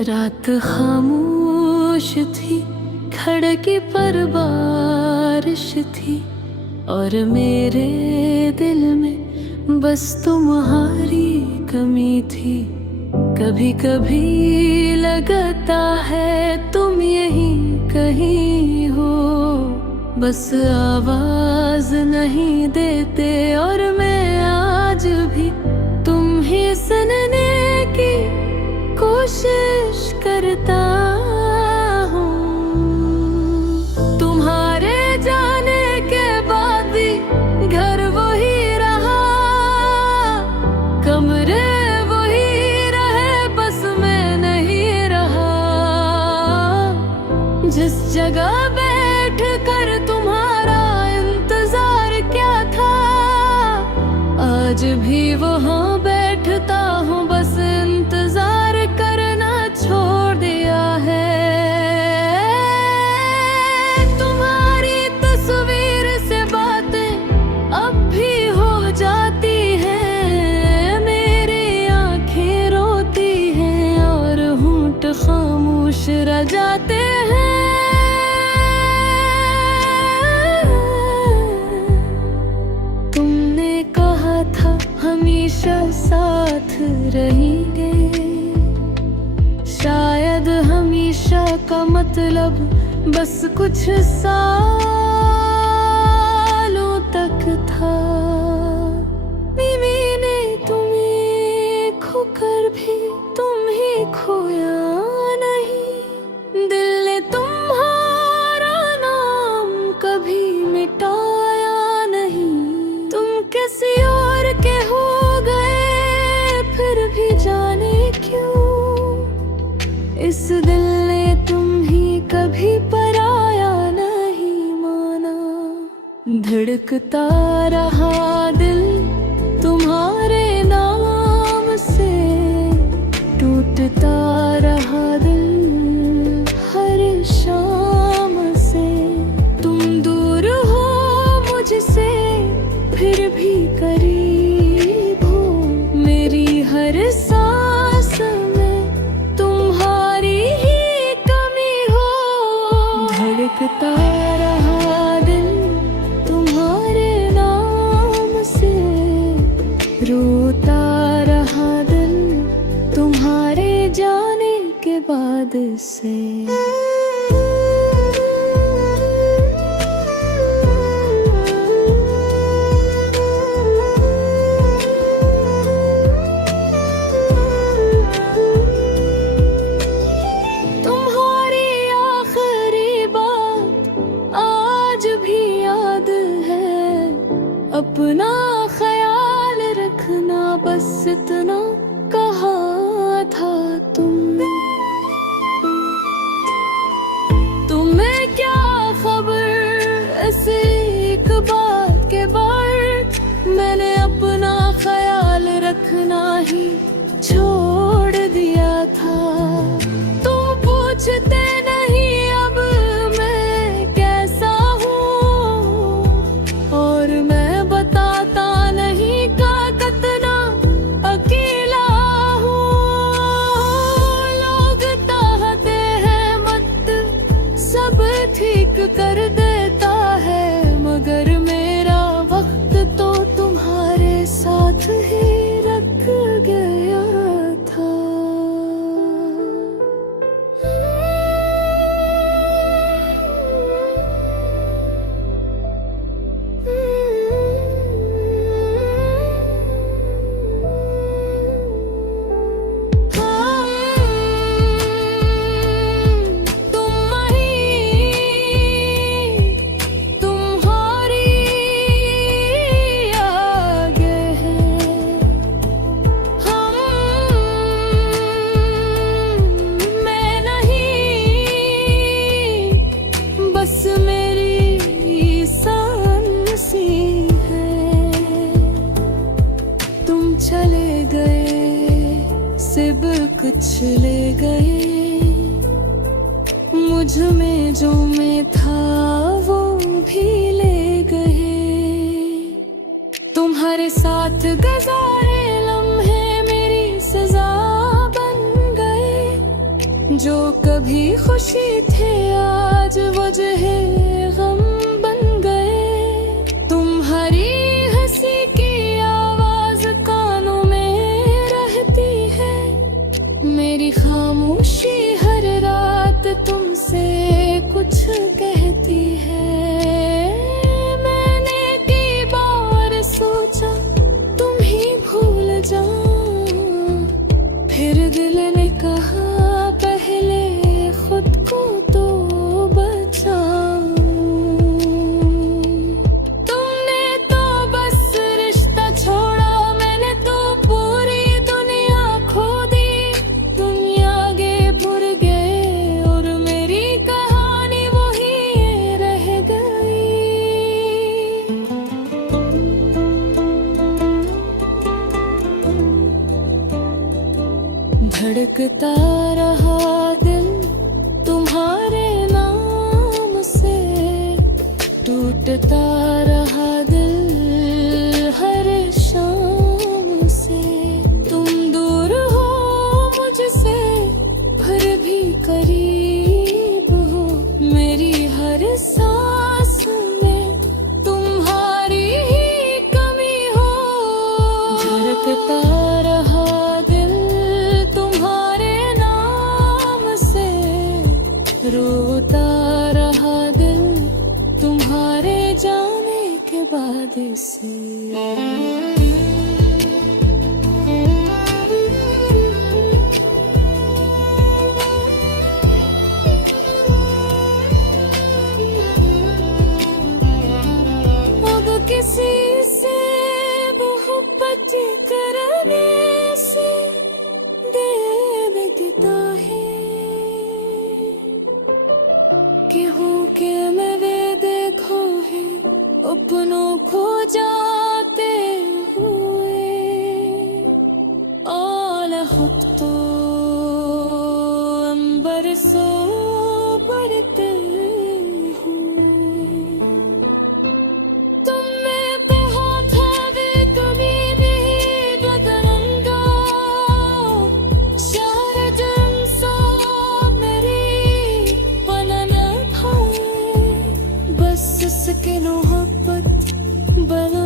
रात खामोश थी, खड़की पर बारिश थी, और मेरे दिल में बस तुम्हारी कमी थी। कभी कभी लगता है तुम यहीं कहीं हो, बस आवाज नहीं देते, और मैं आज भी तुम ही सुनने की कोशिश करता हूँ। तुम्हारे जाने के बाद भी घर वही रहा, कमरे वही रहे, बस मैं नहीं रहा। जिस जगह बैठ कर तुम्हारा इंतजार क्या था, आज भी वहाँ बैठता हूँ, बस इंतजार करना छोड़ दिया है। तुम्हारी तस्वीर से बातें अब भी हो जाती हैं, मेरी आंखें रोती हैं और होंठ खामोश रह जाते हैं। तुमने कहा था हमेशा साथ रहेंगे, शायद हमेशा का मतलब बस कुछ सालों तक था। मैंने तुम्हें खोकर भी तुम ही खोया नहीं, दिल ने तुम्हारा नाम कभी मिटाया नहीं। तुम किसी और के हो गए, फिर भी जाने क्यों इस दिल ने तुम ही कभी पराया नहीं माना। धड़कता रहा दिल तुम्हारे नाम से, टूटता रहा दिल हर शाम से। तुम दूर हो मुझसे फिर भी करीब हो, मेरी हर सांस में तुम्हारी ही कमी हो। धड़कता रहा दिल तुम्हारे नाम से, रोता रहा दिल तुम्हारे जाने के बाद से। अपना ख्याल रखना, बस इतना कहा था तुम्हें क्या खबर ऐसे एक बात के बाद मैंने अपना ख्याल रखना ही छोड़ दिया था। तुम पूछते नहीं अब मैं कैसा हूँ, और मैं बताता नहीं का कितना अकेला हूँ। लोग चाहते हैं मत सब ठीक कर देता है, मगर मेरा वक्त तो तुम्हारे साथ ही रख गया था। चले गए सिर्फ कुछ ले गए, मुझ में जो मैं था वो भी ले गए। तुम्हारे साथ गुजारे लम्हे मेरी सजा बन गए, जो कभी खुशी थे आज वजह गम बन गए। तुम्हारी हंसी की आवाज कानों में रहती है, मेरी खामोशी हर रात तुमसे कुछ कहती है। मैंने कई बार सोचा तुम ही भूल जाओ, फिर दिल ने कहा पहले खुद को तो बचाओ। तुमने तो बस रिश्ता छोड़ा, मैंने तो पूरी दुनिया खो दी। दुनिया आगे भूल गए और मेरी कहानी वही रह गई। धड़कता रहा दिल तुम्हारे नाम से, टूटता रहा दिल हर शाम से। तुम दूर हो मुझसे फिर भी करीब हो, मेरी हर सांस में तुम्हारी ही कमी हो। धड़कता रहा दिल तुम्हारे नाम से, रोता रहा दिल तुम्हारे जाने के बाद से। अब किसी से मोहब्बत करने से दिल दिखता है कि हो के मेरे देखो है अपनों को जाते हुए। आला खुद अंबर सो बढ़ते हुए। तुमने कहा था वे कभी नहीं बदलूंगा, शायद इंसा मेरी पना न खाए, बस उसकी मोहब्बत बना